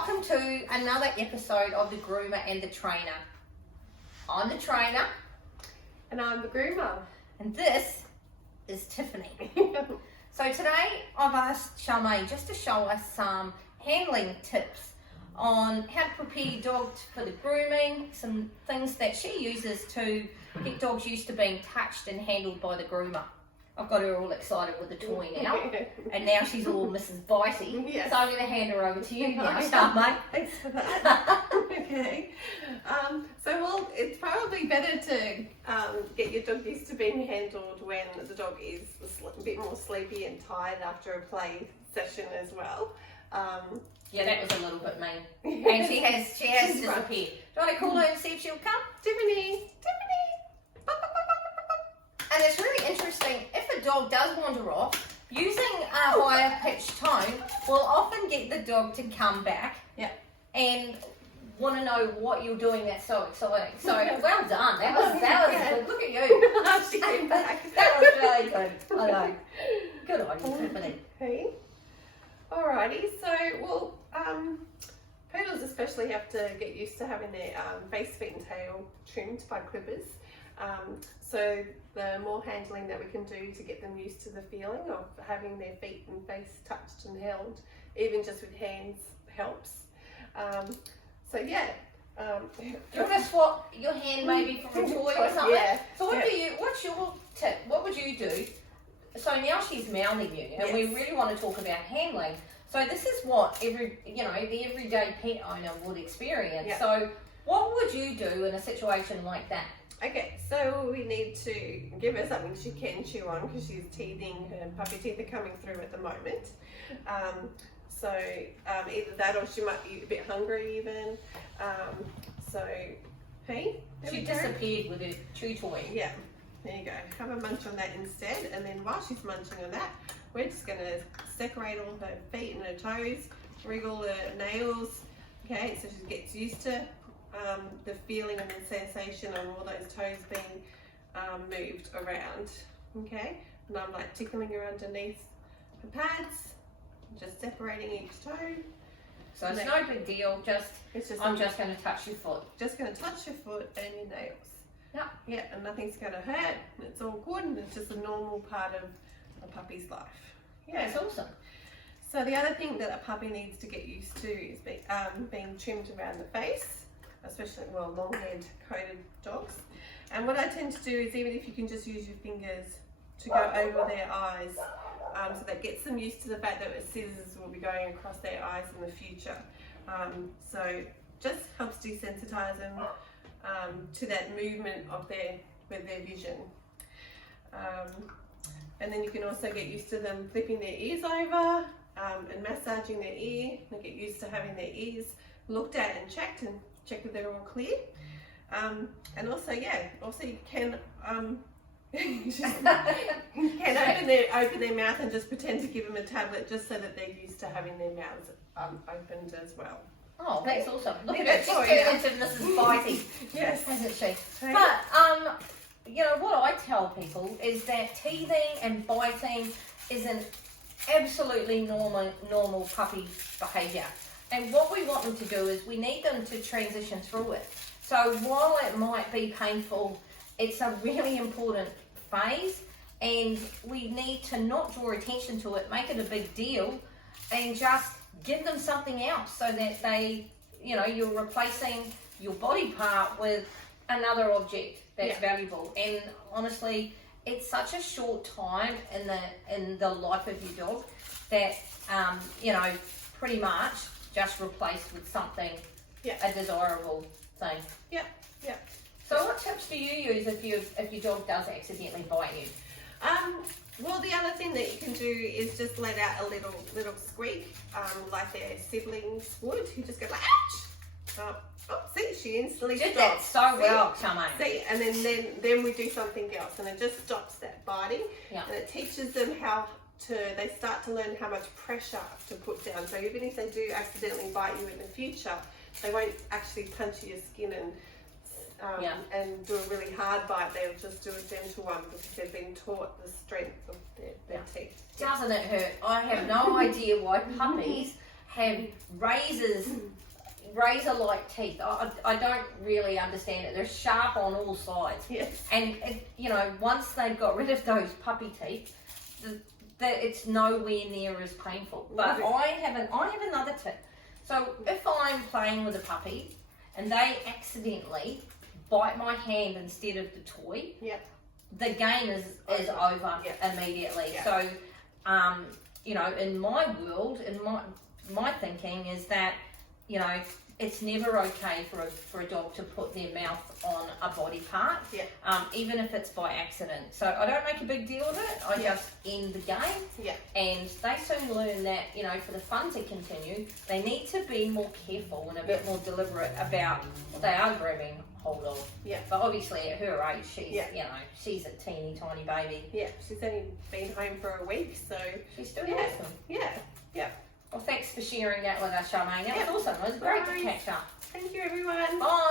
welcome to another episode of the Groomer and the Trainer. I'm the trainer. And I'm the groomer. And this is Tiffany. So today I've asked Charmaine just to show us some handling tips on how to prepare your dog for the grooming, some things that she uses to get dogs used to being touched and handled by the groomer. I've got her all excited with the toy now, and now she's all Mrs. Bitey. Yes. So I'm going to hand her over to you now, Charmaine. Thanks for that. Okay. It's probably better to get your dog used to being handled when the dog is a bit more sleepy and tired after a play session as well. Yeah, that was a little bit mean. And she has disappeared. Do you want to call her and see if she'll come? Tiffany! And it's really interesting, if a dog does wander off, using a higher pitched tone will often get the dog to come back and want to know what you're doing that's so exciting. So well done. That was good. Look at you. She came back. That was really good. I know. Good on you, Tiffany. Okay. Alrighty, so poodles especially have to get used to having their face, feet and tail trimmed by clippers. So the more handling that we can do to get them used to the feeling of having their feet and face touched and held, even just with hands, helps. Do you want to swap your hand maybe from a toy or something? Yeah. So what's your tip? What would you do? So now she's mouthing you, and we really want to talk about handling. So this is what the everyday pet owner would experience. Yeah. So what would you do in a situation like that? Okay, so we need to give her something she can chew on because she's teething, her puppy teeth are coming through at the moment. Either that or she might be a bit hungry even. She disappeared with her chew toy. Yeah, there you go. Have a munch on that instead, and then while she's munching on that, we're just going to separate all her feet and her toes, wriggle her nails, okay, so she gets used to the feeling and the sensation of all those toes being moved around, okay? And I'm like tickling her underneath the pads, just separating each toe. So it's no big deal, I'm just going to touch your foot. Just going to touch your foot and your nails. Yeah. Yeah, and nothing's going to hurt, and it's all good, and it's just a normal part of a puppy's life. Yeah, it's awesome. So the other thing that a puppy needs to get used to is being trimmed around the face, especially long-haired coated dogs. And what I tend to do is, even if you can just use your fingers to go over their eyes, so that gets them used to the fact that scissors will be going across their eyes in the future. So just helps desensitize them to that movement of their vision. And then you can also get used to them flipping their ears over and massaging their ear. They get used to having their ears looked at and checked that they're all clear. And also you can open their mouth and just pretend to give them a tablet just so that they're used to having their mouths opened as well. Oh, that's awesome. Look at her, she's turned into Mrs. Bitey. Yes. Hasn't she? Right. But, what I tell people is that teething and biting is an absolutely normal puppy behaviour. And what we want them to do is we need them to transition through it. So while it might be painful, it's a really important phase, and we need to not draw attention to it, make it a big deal, and just give them something else so that you're replacing your body part with another object that's valuable. And honestly, it's such a short time in the life of your dog that pretty much just replaced with something a desirable thing. Yeah. So what tips do you use if your dog does accidentally bite you? The other thing that you can do is just let out a little squeak, like their siblings would. You just go like, ouch! See, she instantly did stops. that so well, Charmaine. See, and then we do something else, and it just stops that biting, and it teaches them they start to learn how much pressure to put down. So even if they do accidentally bite you in the future, they won't actually punch your skin and do a really hard bite. They'll just do a gentle one because they've been taught the strength of their teeth. Doesn't it hurt? I have no idea why puppies have razor-like teeth. I don't really understand it. They're sharp on all sides. Yes. And, you know, once they've got rid of those puppy teeth, it's nowhere near as painful. But I have another tip. So if I'm playing with a puppy and they accidentally bite my hand instead of the toy, the game is over immediately. So, you know, in my world, in my thinking is that, you know, it's never okay for a dog to put their mouth on a body part, even if it's by accident. So I don't make a big deal of it. I just end the game. And they soon learn that, you know, for the fun to continue, they need to be more careful and a bit more deliberate about what they are grabbing hold of. But obviously at her age, she's you know, she's a teeny tiny baby. She's only been home for a week, so she's still awesome. Well, thanks for sharing that with us, Charmaine. That was awesome. It was great to catch up. Thank you, everyone. Bye.